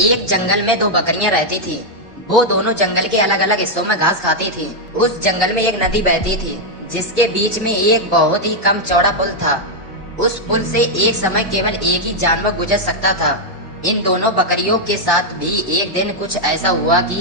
एक जंगल में दो बकरियां रहती थी। वो दोनों जंगल के अलग अलग हिस्सों में घास खाती थी। उस जंगल में एक नदी बहती थी जिसके बीच में एक बहुत ही कम चौड़ा पुल था। उस पुल से एक समय केवल एक ही जानवर गुजर सकता था। इन दोनों बकरियों के साथ भी एक दिन कुछ ऐसा हुआ कि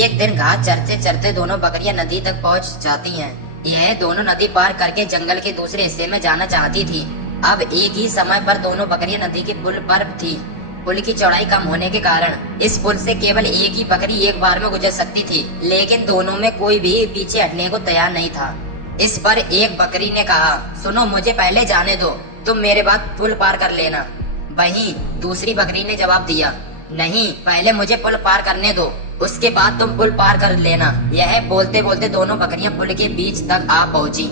एक दिन घास चरते चरते दोनों बकरियां नदी तक पहुंच जाती हैं। यह दोनों नदी पार करके जंगल के दूसरे हिस्से में जाना चाहती थी। अब एक ही समय पर दोनों बकरियां नदी के पुल पर थी। पुल की चौड़ाई कम होने के कारण इस पुल से केवल एक ही बकरी एक बार में गुजर सकती थी, लेकिन दोनों में कोई भी पीछे हटने को तैयार नहीं था। इस पर एक बकरी ने कहा, सुनो, मुझे पहले जाने दो, तुम मेरे बाद पुल पार कर लेना। वहीं दूसरी बकरी ने जवाब दिया, नहीं, पहले मुझे पुल पार करने दो, उसके बाद तुम पुल पार कर लेना। यह बोलते बोलते दोनों बकरियां पुल के बीच तक आ पहुंची।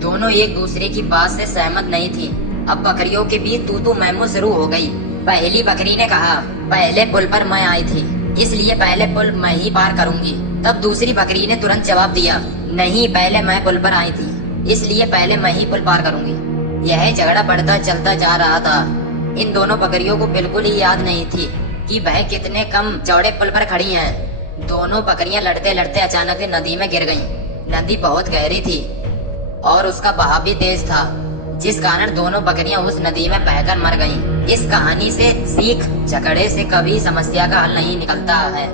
दोनों एक दूसरे की बात से सहमत नहीं थी। अब बकरियों के बीच तू तू मैं मैं शुरू हो गई। पहली बकरी ने कहा, पहले पुल पर मैं आई थी, इसलिए पहले पुल मैं ही पार करूंगी। तब दूसरी बकरी ने तुरंत जवाब दिया, नहीं, पहले मैं पुल पर आई थी, इसलिए पहले मैं ही पुल पार करूंगी। यह झगड़ा बढ़ता चलता जा रहा था। इन दोनों बकरियों को बिल्कुल ही याद नहीं थी कि वह कितने कम चौड़े पुल पर खड़ी हैं। दोनों बकरियां लड़ते लड़ते अचानक नदी में गिर गईं। नदी बहुत गहरी थी और उसका बहाव भी तेज था, जिस कारण दोनों बकरियां उस नदी में बहकर मर गईं। इस कहानी से सीख, झगड़े से कभी समस्या का हल नहीं निकलता है।